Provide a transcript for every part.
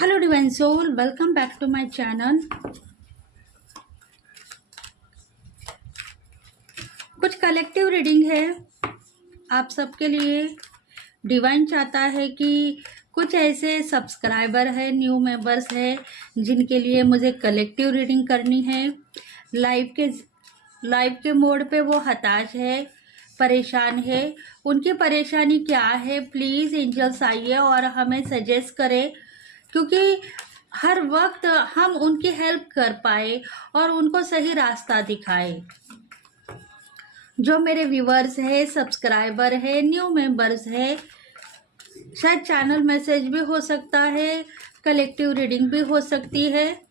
Hello divine soul, welcome back to my channel. कुछ collective reading है आप सबके लिए। डिवाइन चाहता है कि कुछ ऐसे सब्सक्राइबर है, न्यू मेंबर्स है, जिनके लिए मुझे कलेक्टिव रीडिंग करनी है। लाइव के मोड पे वो हताश है, परेशान है। उनकी परेशानी क्या है, प्लीज़ एंजल्स आइए और हमें सजेस्ट करें, क्योंकि हर वक्त हम उनकी हेल्प कर पाए और उनको सही रास्ता दिखाए। जो मेरे व्यूवर्स है, सब्सक्राइबर है, न्यू मेंबर्स है, शायद चैनल मैसेज भी हो सकता है, कलेक्टिव रीडिंग भी हो सकती है।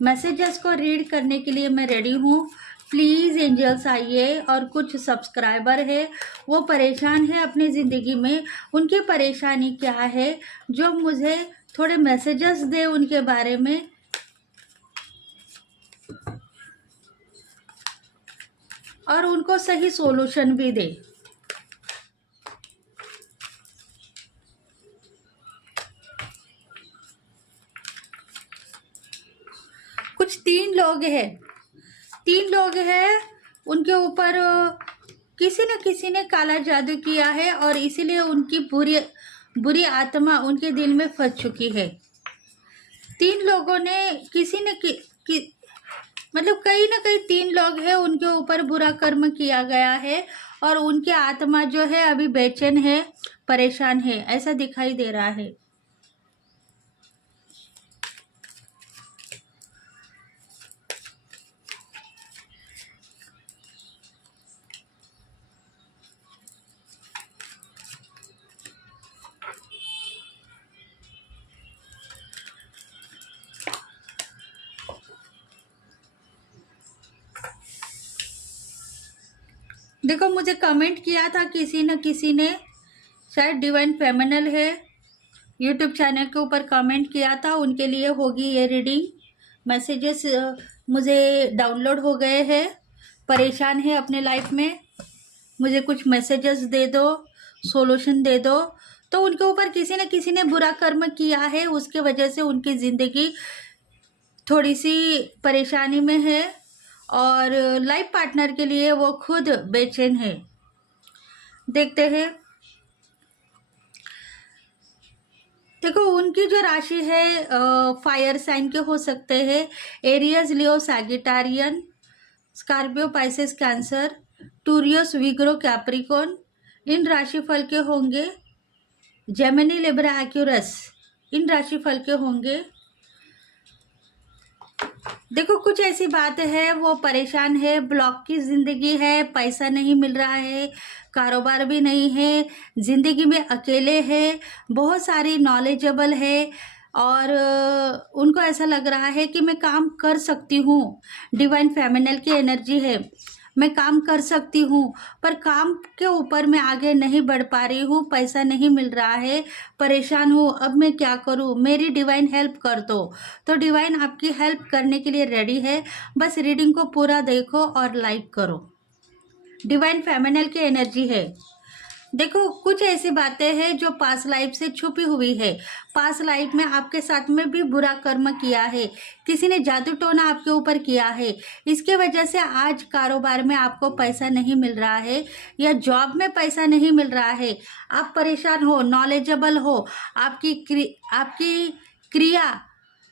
मैसेजेस को रीड करने के लिए मैं रेडी हूँ। प्लीज़ एंजल्स आइए। और कुछ सब्सक्राइबर है, वो परेशान है अपनी ज़िंदगी में। उनकी परेशानी क्या है, जो मुझे थोड़े मैसेजेस दे उनके बारे में। और उनको सही सॉल्यूशन भी दे। कुछ तीन लोग हैं, उनके ऊपर किसी न किसी ने काला जादू किया है और इसीलिए उनकी बुरी आत्मा उनके दिल में फंस चुकी है। तीन लोगों ने मतलब कहीं ना कहीं तीन लोग हैं, उनके ऊपर बुरा कर्म किया गया है और उनकी आत्मा जो है अभी बेचैन है, परेशान है, ऐसा दिखाई दे रहा है। देखो, मुझे कमेंट किया था किसी न किसी ने, शायद डिवाइन फेमिनल है, यूट्यूब चैनल के ऊपर कमेंट किया था। उनके लिए होगी ये रीडिंग। मैसेजेस मुझे डाउनलोड हो गए हैं, परेशान है अपने लाइफ में, मुझे कुछ मैसेजेस दे दो, सॉल्यूशन दे दो। तो उनके ऊपर किसी न किसी ने बुरा कर्म किया है, उसके वजह से उनकी ज़िंदगी थोड़ी सी परेशानी में है और लाइफ पार्टनर के लिए वो खुद बेचैन है। देखते हैं। देखो, उनकी जो राशि है फायर साइन के हो सकते हैं, एरियस, लियो, सैगिटारियन, स्कॉर्पियो, पाइसेस, कैंसर, टूरियस, विग्रो, कैप्रिकॉन। इन राशिफल के होंगे। जेमिनी, लिब्रा, एक्यूरस, इन राशिफल के होंगे। देखो, कुछ ऐसी बात है, वो परेशान है, ब्लॉक की ज़िंदगी है, पैसा नहीं मिल रहा है, कारोबार भी नहीं है, ज़िंदगी में अकेले है, बहुत सारी नॉलेजेबल है और उनको ऐसा लग रहा है कि मैं काम कर सकती हूँ। डिवाइन फेमिनल की एनर्जी है, मैं काम कर सकती हूँ, पर काम के ऊपर मैं आगे नहीं बढ़ पा रही हूँ, पैसा नहीं मिल रहा है, परेशान हूँ, अब मैं क्या करूँ, मेरी डिवाइन हेल्प कर दो। तो डिवाइन आपकी हेल्प करने के लिए रेडी है, बस रीडिंग को पूरा देखो और लाइक करो। डिवाइन फेमिनल की एनर्जी है। देखो, कुछ ऐसी बातें हैं जो पास्ट लाइफ से छुपी हुई है। पास्ट लाइफ में आपके साथ में भी बुरा कर्म किया है, किसी ने जादू टोना आपके ऊपर किया है, इसके वजह से आज कारोबार में आपको पैसा नहीं मिल रहा है या जॉब में पैसा नहीं मिल रहा है। आप परेशान हो, नॉलेजेबल हो, आपकी क्रिया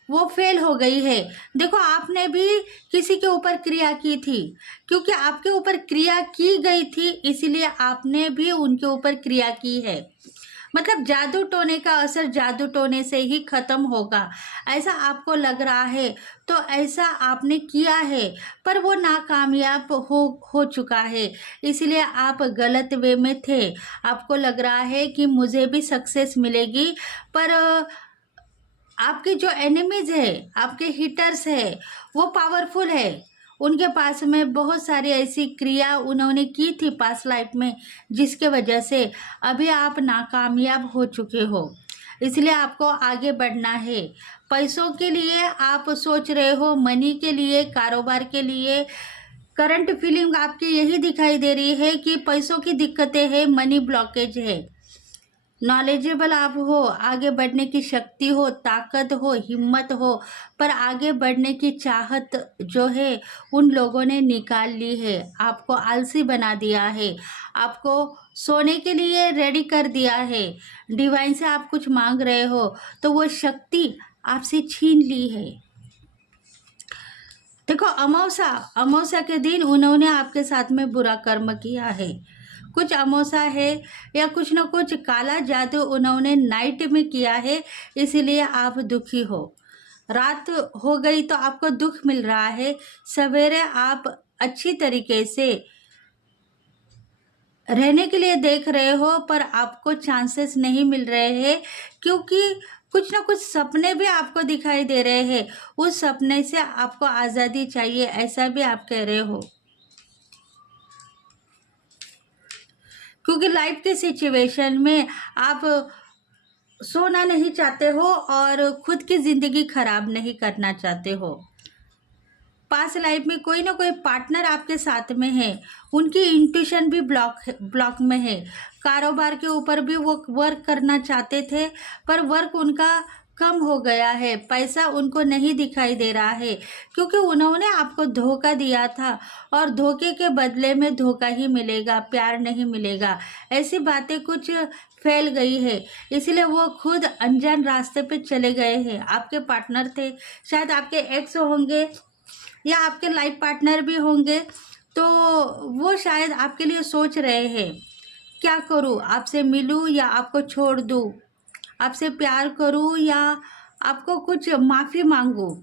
वो फेल हो गई है। देखो, आपने भी किसी के ऊपर क्रिया की थी, क्योंकि आपके ऊपर क्रिया की गई थी, इसीलिए आपने भी उनके ऊपर क्रिया की है। मतलब जादू टोने का असर जादू टोने से ही खत्म होगा, ऐसा आपको लग रहा है। तो ऐसा आपने किया है, पर वो नाकामयाब हो चुका है, इसलिए आप गलत वे में थे। आपको लग रहा है कि मुझे भी सक्सेस मिलेगी, पर आपके जो एनिमीज है, आपके हिटर्स है, वो पावरफुल है। उनके पास में बहुत सारी ऐसी क्रिया उन्होंने की थी पास्ट लाइफ में, जिसके वजह से अभी आप नाकामयाब हो चुके हो, इसलिए आपको आगे बढ़ना है। पैसों के लिए आप सोच रहे हो, मनी के लिए, कारोबार के लिए। करंट फीलिंग आपकी यही दिखाई दे रही है कि पैसों की दिक्कतें हैं, मनी ब्लॉकेज है। नॉलेजेबल आप हो, आगे बढ़ने की शक्ति हो, ताकत हो, हिम्मत हो, पर आगे बढ़ने की चाहत जो है उन लोगों ने निकाल ली है। आपको आलसी बना दिया है, आपको सोने के लिए रेडी कर दिया है। डिवाइन से आप कुछ मांग रहे हो तो वो शक्ति आपसे छीन ली है। देखो, अमावस्या अमावस्या के दिन उन्होंने आपके साथ में बुरा कर्म किया है। कुछ अमावस्या है या कुछ ना कुछ काला जादू उन्होंने नाइट में किया है, इसीलिए आप दुखी हो। रात हो गई तो आपको दुख मिल रहा है, सवेरे आप अच्छी तरीके से रहने के लिए देख रहे हो, पर आपको चांसेस नहीं मिल रहे हैं, क्योंकि कुछ ना कुछ सपने भी आपको दिखाई दे रहे हैं। उस सपने से आपको आज़ादी चाहिए, ऐसा भी आप कह रहे हो, क्योंकि लाइफ के सिचुएशन में आप सोना नहीं चाहते हो और खुद की ज़िंदगी खराब नहीं करना चाहते हो। पास लाइफ में कोई ना कोई पार्टनर आपके साथ में है, उनकी इंट्यूशन भी ब्लॉक में है। कारोबार के ऊपर भी वो वर्क करना चाहते थे, पर वर्क उनका कम हो गया है, पैसा उनको नहीं दिखाई दे रहा है, क्योंकि उन्होंने आपको धोखा दिया था और धोखे के बदले में धोखा ही मिलेगा, प्यार नहीं मिलेगा। ऐसी बातें कुछ फैल गई है, इसलिए वो खुद अनजान रास्ते पे चले गए हैं। आपके पार्टनर थे, शायद आपके एक्स होंगे या आपके लाइफ पार्टनर भी होंगे, तो वो शायद आपके लिए सोच रहे हैं, क्या करूं, आपसे मिलूं या आपको छोड़ दूं, आपसे प्यार करूं या आपको कुछ माफ़ी मांगूं।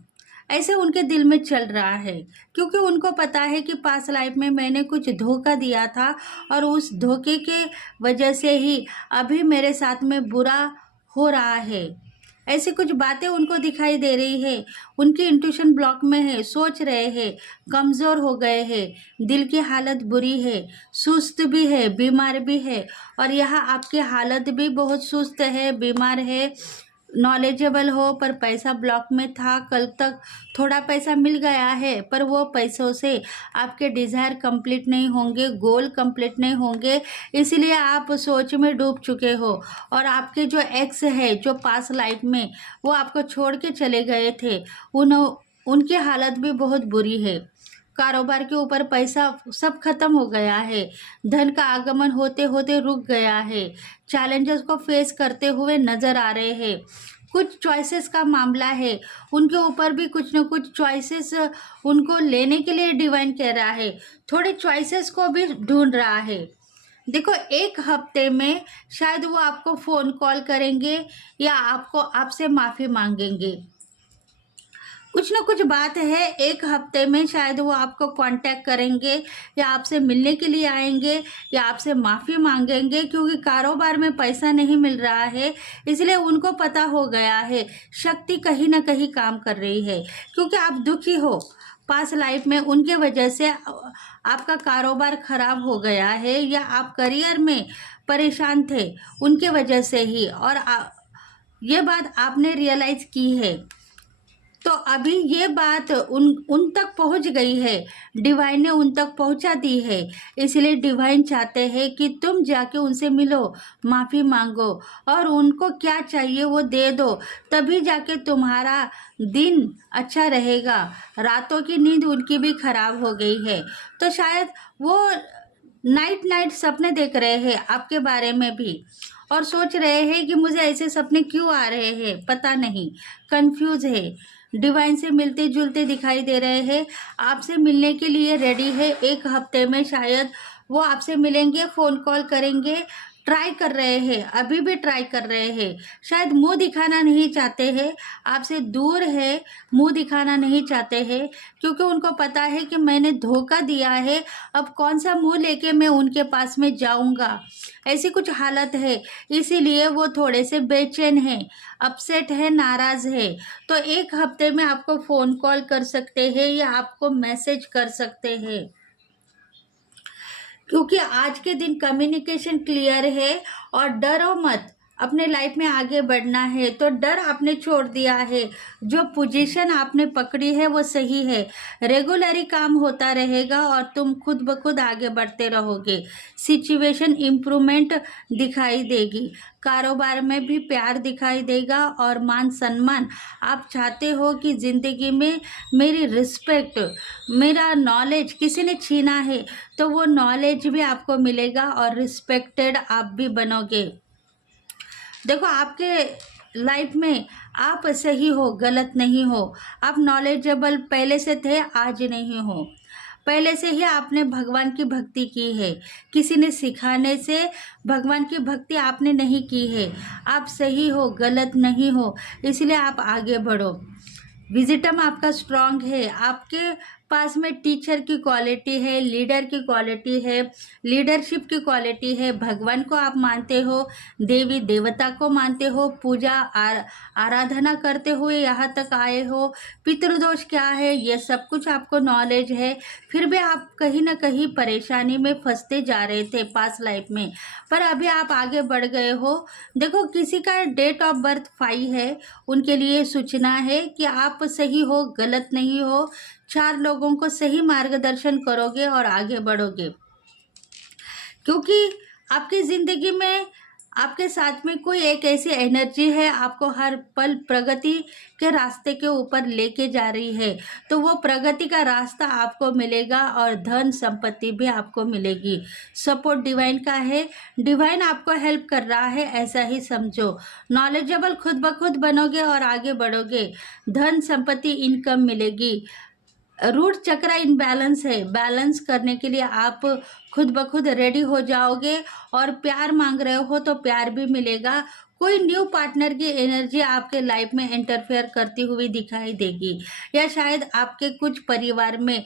ऐसे उनके दिल में चल रहा है, क्योंकि उनको पता है कि पास्ट लाइफ में मैंने कुछ धोखा दिया था और उस धोखे के वजह से ही अभी मेरे साथ में बुरा हो रहा है। ऐसी कुछ बातें उनको दिखाई दे रही है, उनकी इंट्यूशन ब्लॉक में है, सोच रहे हैं, कमज़ोर हो गए हैं, दिल की हालत बुरी है, सुस्त भी है, बीमार भी है। और यहाँ आपकी हालत भी बहुत सुस्त है, बीमार है, नॉलेजेबल हो, पर पैसा ब्लॉक में था। कल तक थोड़ा पैसा मिल गया है, पर वो पैसों से आपके डिज़ायर कंप्लीट नहीं होंगे, गोल कंप्लीट नहीं होंगे, इसलिए आप सोच में डूब चुके हो। और आपके जो एक्स है, जो पास लाइफ में वो आपको छोड़ के चले गए थे, उनकी हालत भी बहुत बुरी है। कारोबार के ऊपर पैसा सब खत्म हो गया है, धन का आगमन होते होते रुक गया है, चैलेंजेस को फेस करते हुए नज़र आ रहे हैं। कुछ चॉइसेस का मामला है, उनके ऊपर भी कुछ न कुछ चॉइसेस उनको लेने के लिए डिवाइन कह रहा है, थोड़े चॉइसेस को भी ढूंढ रहा है। देखो, एक हफ्ते में शायद वो आपको फ़ोन कॉल करेंगे या आपसे माफ़ी मांगेंगे। कुछ ना कुछ बात है, एक हफ्ते में शायद वो आपको कांटेक्ट करेंगे या आपसे मिलने के लिए आएंगे या आपसे माफ़ी मांगेंगे, क्योंकि कारोबार में पैसा नहीं मिल रहा है, इसलिए उनको पता हो गया है शक्ति कहीं ना कहीं काम कर रही है, क्योंकि आप दुखी हो। पास लाइफ में उनके वजह से आपका कारोबार खराब हो गया है या आप करियर में परेशान थे उनके वजह से ही, और ये बात आपने रियलाइज़ की है। तो अभी ये बात उन तक पहुंच गई है, डिवाइन ने उन तक पहुंचा दी है, इसलिए डिवाइन चाहते हैं कि तुम जाके उनसे मिलो, माफ़ी मांगो और उनको क्या चाहिए वो दे दो, तभी जाके तुम्हारा दिन अच्छा रहेगा। रातों की नींद उनकी भी खराब हो गई है, तो शायद वो नाइट सपने देख रहे हैं आपके बारे में भी, और सोच रहे हैं कि मुझे ऐसे सपने क्यों आ रहे हैं, पता नहीं, कंफ्यूज है। डिवाइन से मिलते जुलते दिखाई दे रहे हैं, आपसे मिलने के लिए रेडी है। एक हफ्ते में शायद वो आपसे मिलेंगे, फ़ोन कॉल करेंगे, ट्राई कर रहे हैं, अभी भी ट्राई कर रहे हैं। शायद मुंह दिखाना नहीं चाहते हैं, आपसे दूर है, मुंह दिखाना नहीं चाहते हैं, क्योंकि उनको पता है कि मैंने धोखा दिया है, अब कौन सा मुंह लेके मैं उनके पास में जाऊंगा। ऐसी कुछ हालत है, इसीलिए वो थोड़े से बेचैन हैं, अपसेट है, नाराज़ है। तो एक हफ्ते में आपको फ़ोन कॉल कर सकते हैं या आपको मैसेज कर सकते हैं, क्योंकि आज के दिन कम्युनिकेशन क्लियर है। और डरो मत, अपने लाइफ में आगे बढ़ना है तो डर आपने छोड़ दिया है, जो पोजीशन आपने पकड़ी है वो सही है, रेगुलरी काम होता रहेगा और तुम खुद ब खुद आगे बढ़ते रहोगे, सिचुएशन इम्प्रूवमेंट दिखाई देगी, कारोबार में भी प्यार दिखाई देगा और मान सम्मान। आप चाहते हो कि ज़िंदगी में मेरी रिस्पेक्ट, मेरा नॉलेज किसी ने छीना है तो वो नॉलेज भी आपको मिलेगा और रिस्पेक्टेड आप भी बनोगे। देखो आपके लाइफ में आप सही हो, गलत नहीं हो, आप नॉलेजेबल पहले से थे, आज नहीं हो, पहले से ही आपने भगवान की भक्ति की है, किसी ने सिखाने से भगवान की भक्ति आपने नहीं की है, आप सही हो, गलत नहीं हो, इसलिए आप आगे बढ़ो। विजिटम आपका स्ट्रांग है, आपके पास में टीचर की क्वालिटी है, लीडर की क्वालिटी है, लीडरशिप की क्वालिटी है, भगवान को आप मानते हो, देवी देवता को मानते हो, पूजा आराधना करते हुए यहाँ तक आए हो, पितृदोष क्या है ये सब कुछ आपको नॉलेज है, फिर भी आप कहीं ना कहीं परेशानी में फंसते जा रहे थे पास्ट लाइफ में, पर अभी आप आगे बढ़ गए हो। देखो किसी का डेट ऑफ बर्थ 5 है, उनके लिए सूचना है कि आप सही हो, गलत नहीं हो, 4 लोगों को सही मार्गदर्शन करोगे और आगे बढ़ोगे, क्योंकि आपकी ज़िंदगी में आपके साथ में कोई एक ऐसी एनर्जी है आपको हर पल प्रगति के रास्ते के ऊपर लेके जा रही है, तो वो प्रगति का रास्ता आपको मिलेगा और धन संपत्ति भी आपको मिलेगी। सपोर्ट डिवाइन का है, डिवाइन आपको हेल्प कर रहा है, ऐसा ही समझो। नॉलेजेबल खुद ब खुद बनोगे और आगे बढ़ोगे, धन संपत्ति इनकम मिलेगी। रूट चक्र इनबैलेंस है, बैलेंस करने के लिए आप खुद ब खुद रेडी हो जाओगे और प्यार मांग रहे हो तो प्यार भी मिलेगा। कोई न्यू पार्टनर की एनर्जी आपके लाइफ में इंटरफेयर करती हुई दिखाई देगी, या शायद आपके कुछ परिवार में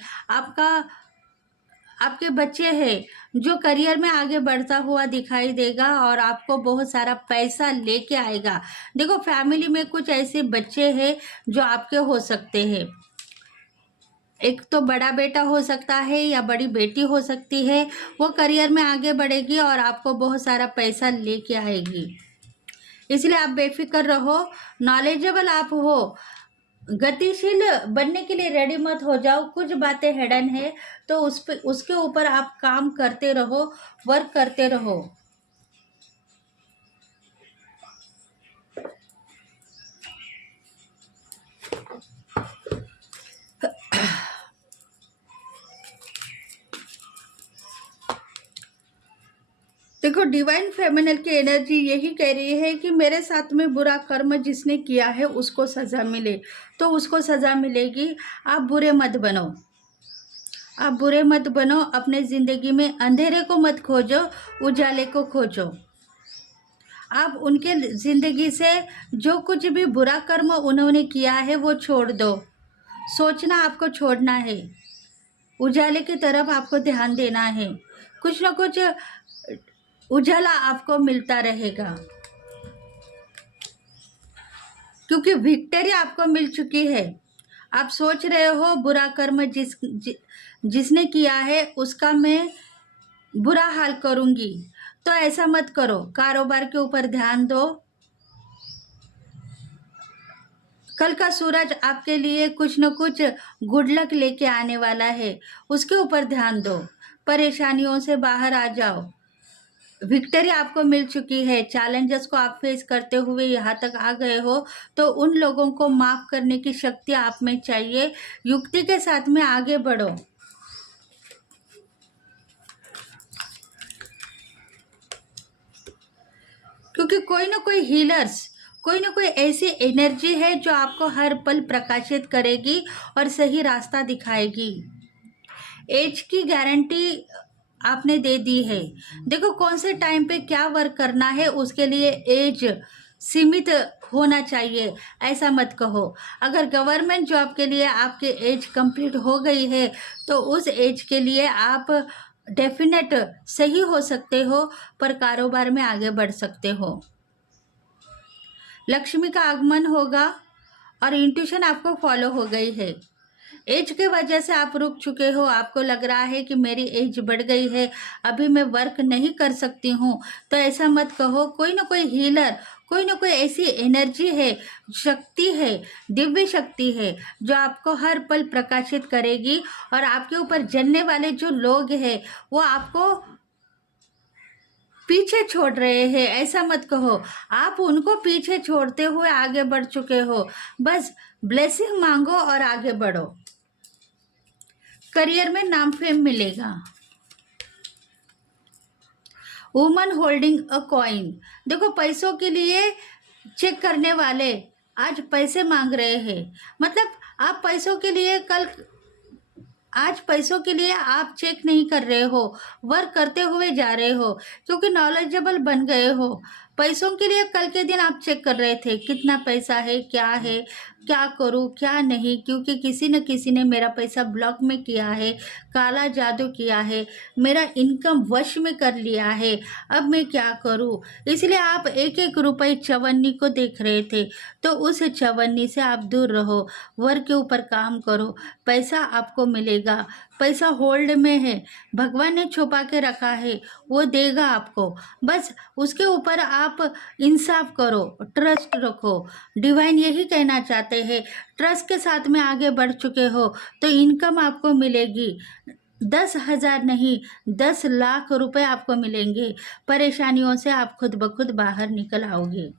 आपके बच्चे हैं जो करियर में आगे बढ़ता हुआ दिखाई देगा और आपको बहुत सारा पैसा लेके आएगा। देखो फैमिली में कुछ ऐसे बच्चे हैं जो आपके हो सकते हैं, एक तो बड़ा बेटा हो सकता है या बड़ी बेटी हो सकती है, वो करियर में आगे बढ़ेगी और आपको बहुत सारा पैसा लेके आएगी, इसलिए आप बेफिक्र रहो, नॉलेजेबल आप हो, गतिशील बनने के लिए रेडी मत हो जाओ। कुछ बातें हिडन है तो उसके ऊपर आप काम करते रहो, वर्क करते रहो। देखो डिवाइन फेमिनल की एनर्जी यही कह रही है कि मेरे साथ में बुरा कर्म जिसने किया है उसको सज़ा मिले, तो उसको सज़ा मिलेगी। आप बुरे मत बनो, आप बुरे मत बनो, अपने ज़िंदगी में अंधेरे को मत खोजो, उजाले को खोजो। आप उनके ज़िंदगी से जो कुछ भी बुरा कर्म उन्होंने किया है वो छोड़ दो, सोचना आपको छोड़ना है, उजाले की तरफ आपको ध्यान देना है, कुछ ना कुछ उजाला आपको मिलता रहेगा, क्योंकि विक्ट्री आपको मिल चुकी है। आप सोच रहे हो बुरा कर्म जिसने किया है उसका मैं बुरा हाल करूंगी, तो ऐसा मत करो, कारोबार के ऊपर ध्यान दो। कल का सूरज आपके लिए कुछ न कुछ गुड लक लेके आने वाला है, उसके ऊपर ध्यान दो, परेशानियों से बाहर आ जाओ, विक्ट्री आपको मिल चुकी है। चैलेंजेस को आप फेस करते हुए यहाँ तक आ गए हो, तो उन लोगों को माफ़ करने की शक्ति आप में चाहिए, युक्ति के साथ में आगे बढ़ो। क्योंकि कोई ना कोई हीलर्स, कोई ना कोई ऐसी एनर्जी है जो आपको हर पल प्रकाशित करेगी और सही रास्ता दिखाएगी। एज की गारंटी आपने दे दी है। देखो कौन से टाइम पे क्या वर्क करना है उसके लिए एज सीमित होना चाहिए, ऐसा मत कहो। अगर गवर्नमेंट जॉब के लिए आपके एज कंप्लीट हो गई है तो उस एज के लिए आप डेफिनेट सही हो सकते हो, पर कारोबार में आगे बढ़ सकते हो। लक्ष्मी का आगमन होगा और इंट्यूशन आपको फॉलो हो गई है। एज के वजह से आप रुक चुके हो, आपको लग रहा है कि मेरी एज बढ़ गई है, अभी मैं वर्क नहीं कर सकती हूँ, तो ऐसा मत कहो। कोई ना कोई हीलर, कोई ना कोई ऐसी एनर्जी है, शक्ति है, दिव्य शक्ति है, जो आपको हर पल प्रकाशित करेगी। और आपके ऊपर जलने वाले जो लोग हैं वो आपको पीछे छोड़ रहे हैं, ऐसा मत कहो। आप उनको पीछे छोड़ते हुए आगे बढ़ चुके हो। बस ब्लेसिंग मांगो और आगे बढ़ो। करियर में नाम फेम मिलेगा। वुमन होल्डिंग अ कॉइन, देखो पैसों के लिए चेक करने वाले आज पैसे मांग रहे हैं। मतलब आप पैसों के लिए आज पैसों के लिए आप चेक नहीं कर रहे हो, वर्क करते हुए जा रहे हो, क्योंकि नॉलेजेबल बन गए हो। पैसों के लिए कल के दिन आप चेक कर रहे थे कितना पैसा है, क्या करूं क्या नहीं, क्योंकि किसी न किसी ने मेरा पैसा ब्लॉक में किया है, काला जादू किया है, मेरा इनकम वश में कर लिया है, अब मैं क्या करूं। इसलिए आप एक एक रुपए चवन्नी को देख रहे थे, तो उस चवन्नी से आप दूर रहो, वर्क के ऊपर काम करो, पैसा आपको मिलेगा। पैसा होल्ड में है, भगवान ने छुपा के रखा है, वो देगा आपको। बस उसके ऊपर आप इंसाफ करो, ट्रस्ट रखो। डिवाइन यही कहना चाहते हैं, ट्रस्ट के साथ में आगे बढ़ चुके हो तो इनकम आपको मिलेगी। 10,000 नहीं, 10 लाख रुपए आपको मिलेंगे। परेशानियों से आप खुद ब खुद बाहर निकल आओगे।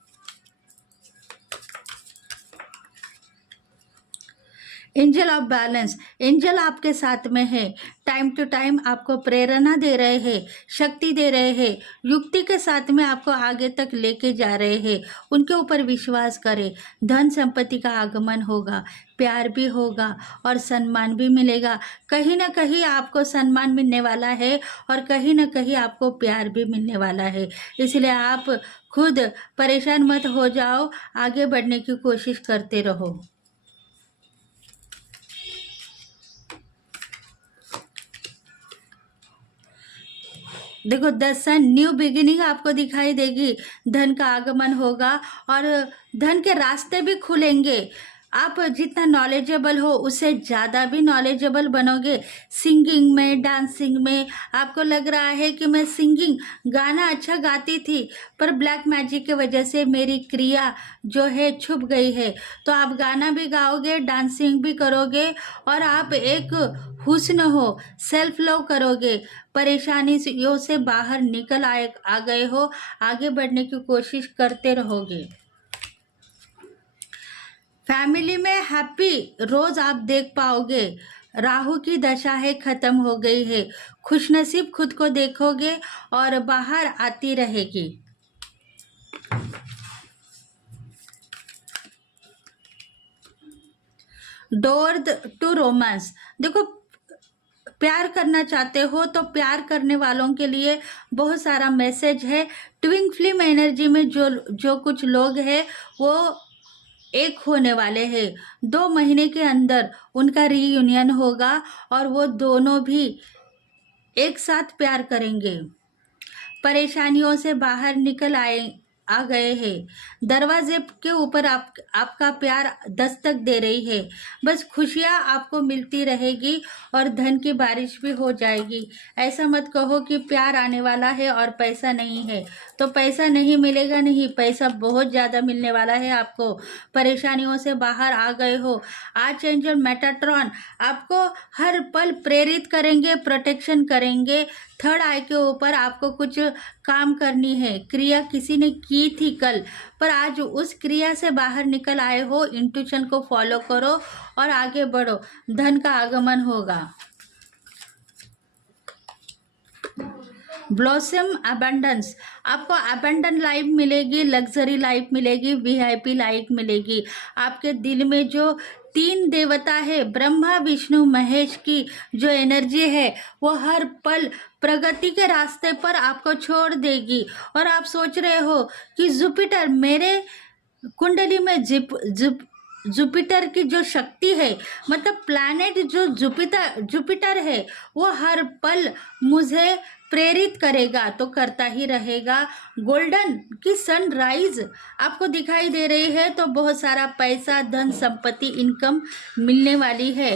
एंजल ऑफ बैलेंस, एंजल आपके साथ में है, टाइम टू टाइम आपको प्रेरणा दे रहे हैं, शक्ति दे रहे हैं, युक्ति के साथ में आपको आगे तक लेके जा रहे हैं। उनके ऊपर विश्वास करें। धन संपत्ति का आगमन होगा, प्यार भी होगा और सम्मान भी मिलेगा। कहीं ना कहीं आपको सम्मान मिलने वाला है और कहीं ना कहीं आपको प्यार भी मिलने वाला है। इसलिए आप खुद परेशान मत हो जाओ, आगे बढ़ने की कोशिश करते रहो। देखो 10 सन, न्यू बिगिनिंग आपको दिखाई देगी। धन का आगमन होगा और धन के रास्ते भी खुलेंगे। आप जितना नॉलेजेबल हो उससे ज़्यादा भी नॉलेजेबल बनोगे। सिंगिंग में, डांसिंग में आपको लग रहा है कि मैं सिंगिंग गाना अच्छा गाती थी, पर ब्लैक मैजिक की वजह से मेरी क्रिया जो है छुप गई है। तो आप गाना भी गाओगे, डांसिंग भी करोगे और आप एक हुस्न हो, सेल्फ लव करोगे। परेशानियों से बाहर निकल आ गए हो, आगे बढ़ने की कोशिश करते रहोगे। फैमिली में हैप्पी रोज आप देख पाओगे। राहु की दशा है, खत्म हो गई है। खुशनसीब खुद को देखोगे और बाहर आती रहेगी। डोर टू रोमांस, देखो प्यार करना चाहते हो तो प्यार करने वालों के लिए बहुत सारा मैसेज है। ट्विन फ्लेम एनर्जी में जो कुछ लोग हैं वो एक होने वाले हैं। 2 महीने के अंदर उनका रीयूनियन होगा और वो दोनों भी एक साथ प्यार करेंगे। परेशानियों से बाहर निकल आ गए हैं। दरवाजे के ऊपर आपका प्यार दस्तक दे रही है। बस खुशियाँ आपको मिलती रहेगी और धन की बारिश भी हो जाएगी। ऐसा मत कहो कि प्यार आने वाला है और पैसा नहीं है, तो पैसा नहीं मिलेगा। नहीं, पैसा बहुत ज़्यादा मिलने वाला है आपको। परेशानियों से बाहर आ गए हो। आर्चएंजल मेटाट्रॉन आपको हर पल प्रेरित करेंगे, प्रोटेक्शन करेंगे। थर्ड आई के ऊपर आपको कुछ काम करनी है। क्रिया किसी ने की थी कल, पर आज उस क्रिया से बाहर निकल आए हो। इंट्यूशन को फॉलो करो और आगे बढ़ो। धन का आगमन होगा। ब्लॉसम अबंडेंस, आपको अबंडेंट लाइफ मिलेगी, लग्जरी लाइफ मिलेगी, वीआईपी लाइफ मिलेगी। आपके दिल में जो 3 देवता है, ब्रह्मा विष्णु महेश की जो एनर्जी है वो हर पल प्रगति के रास्ते पर आपको छोड़ देगी। और आप सोच रहे हो कि जुपिटर, मेरे कुंडली में जुपिटर की जो शक्ति है, मतलब प्लैनेट जो जुपिटर है, वो हर पल मुझे प्रेरित करेगा, तो करता ही रहेगा। गोल्डन की सनराइज आपको दिखाई दे रही है, तो बहुत सारा पैसा, धन संपत्ति, इनकम मिलने वाली है।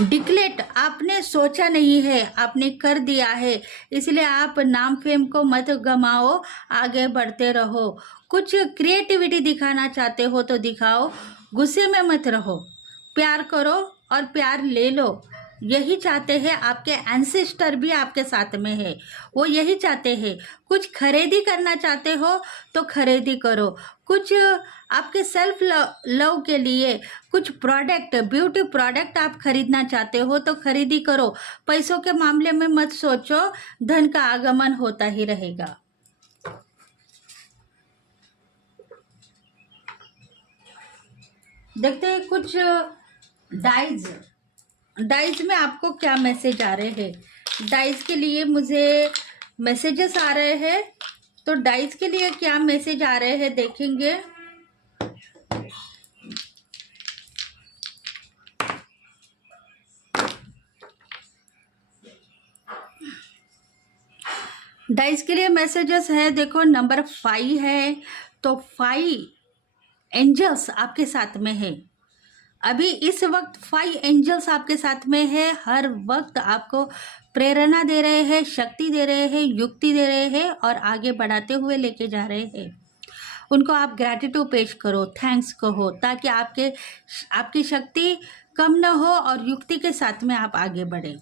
डिक्लेट आपने सोचा नहीं है, आपने कर दिया है, इसलिए आप नाम फेम को मत गमाओ, आगे बढ़ते रहो। कुछ क्रिएटिविटी दिखाना चाहते हो तो दिखाओ, गुस्से में मत रहो, प्यार करो और प्यार ले लो। यही चाहते हैं, आपके एंसेस्टर भी आपके साथ में है, वो यही चाहते हैं। कुछ खरीदी करना चाहते हो तो खरीदी करो, कुछ आपके सेल्फ लव के लिए कुछ प्रोडक्ट, ब्यूटी प्रोडक्ट आप खरीदना चाहते हो तो खरीदी करो। पैसों के मामले में मत सोचो, धन का आगमन होता ही रहेगा। देखते हैं कुछ डाइज में आपको क्या मैसेज आ रहे हैं। डाइज के लिए मुझे मैसेजेस आ रहे हैं, तो डाइज के लिए क्या मैसेज आ रहे हैं देखेंगे। डाइज के लिए मैसेजेस है, देखो नंबर 5 है, तो 5 एंजल्स आपके साथ में है। अभी इस वक्त 5 एंजल्स आपके साथ में है, हर वक्त आपको प्रेरणा दे रहे हैं, शक्ति दे रहे हैं, युक्ति दे रहे हैं और आगे बढ़ाते हुए लेके जा रहे हैं। उनको आप ग्रैटिट्यूड पेश करो, थैंक्स कहो, ताकि आपकी शक्ति कम न हो और युक्ति के साथ में आप आगे बढ़े।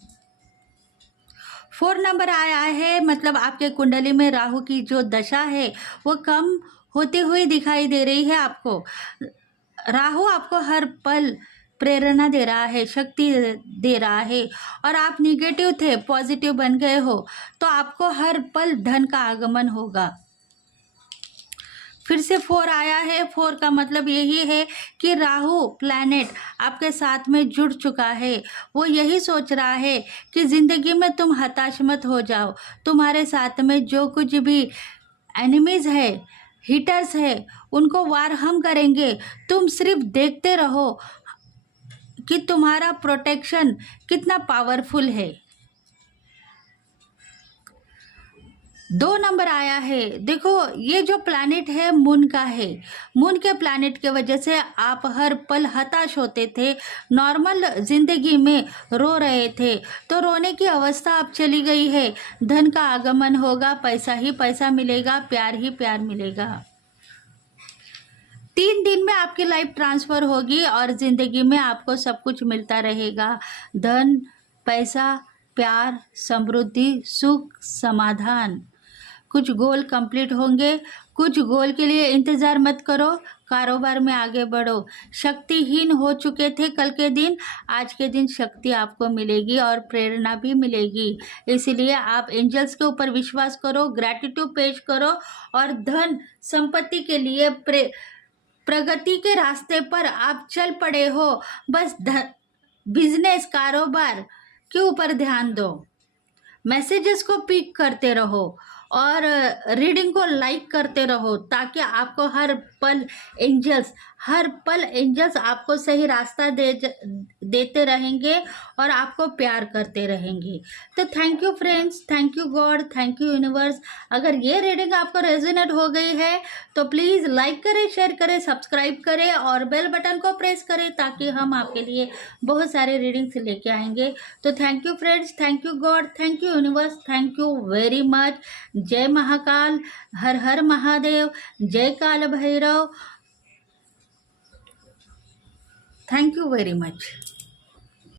4 नंबर आया है, मतलब आपके कुंडली में राहु की जो दशा है वो कम होते हुए दिखाई दे रही है आपको। राहु आपको हर पल प्रेरणा दे रहा है, शक्ति दे रहा है, और आप निगेटिव थे, पॉजिटिव बन गए हो, तो आपको हर पल धन का आगमन होगा। फिर से 4 आया है, 4 का मतलब यही है कि राहु प्लैनेट आपके साथ में जुड़ चुका है। वो यही सोच रहा है कि ज़िंदगी में तुम हताश मत हो जाओ, तुम्हारे साथ में जो कुछ भी एनिमीज़ है, हिटर्स है, उनको वार हम करेंगे, तुम सिर्फ देखते रहो कि तुम्हारा प्रोटेक्शन कितना पावरफुल है। 2 नंबर आया है, देखो ये जो प्लैनेट है मून का है। मून के प्लैनेट के वजह से आप हर पल हताश होते थे, नॉर्मल जिंदगी में रो रहे थे, तो रोने की अवस्था अब चली गई है। धन का आगमन होगा, पैसा ही पैसा मिलेगा, प्यार ही प्यार मिलेगा। 3 दिन में आपकी लाइफ ट्रांसफर होगी और ज़िंदगी में आपको सब कुछ मिलता रहेगा, धन, पैसा, प्यार, समृद्धि, सुख, समाधान। कुछ गोल कंप्लीट होंगे, कुछ गोल के लिए इंतज़ार मत करो, कारोबार में आगे बढ़ो। शक्तिहीन हो चुके थे कल के दिन, आज के दिन शक्ति आपको मिलेगी और प्रेरणा भी मिलेगी। इसलिए आप एंजल्स के ऊपर विश्वास करो, ग्रैटिट्यूड पेश करो और धन संपत्ति के लिए प्रगति के रास्ते पर आप चल पड़े हो। बस बिजनेस, कारोबार के ऊपर ध्यान दो, मैसेजेस को पिक करते रहो और रीडिंग को लाइक करते रहो, ताकि आपको हर पल एंजल्स आपको सही रास्ता देते रहेंगे और आपको प्यार करते रहेंगे। तो thank you friends, thank you God, thank you universe. अगर ये रीडिंग आपको रेजोनेट हो गई है तो प्लीज़ लाइक करें, शेयर करें, सब्सक्राइब करें और बेल बटन को प्रेस करें, ताकि हम आपके लिए बहुत सारे रीडिंग्स लेके आएंगे। तो thank you friends, thank you God, thank you universe, thank you very much. जय महाकाल, हर हर महादेव, जय काल Bhairav. Thank you very much.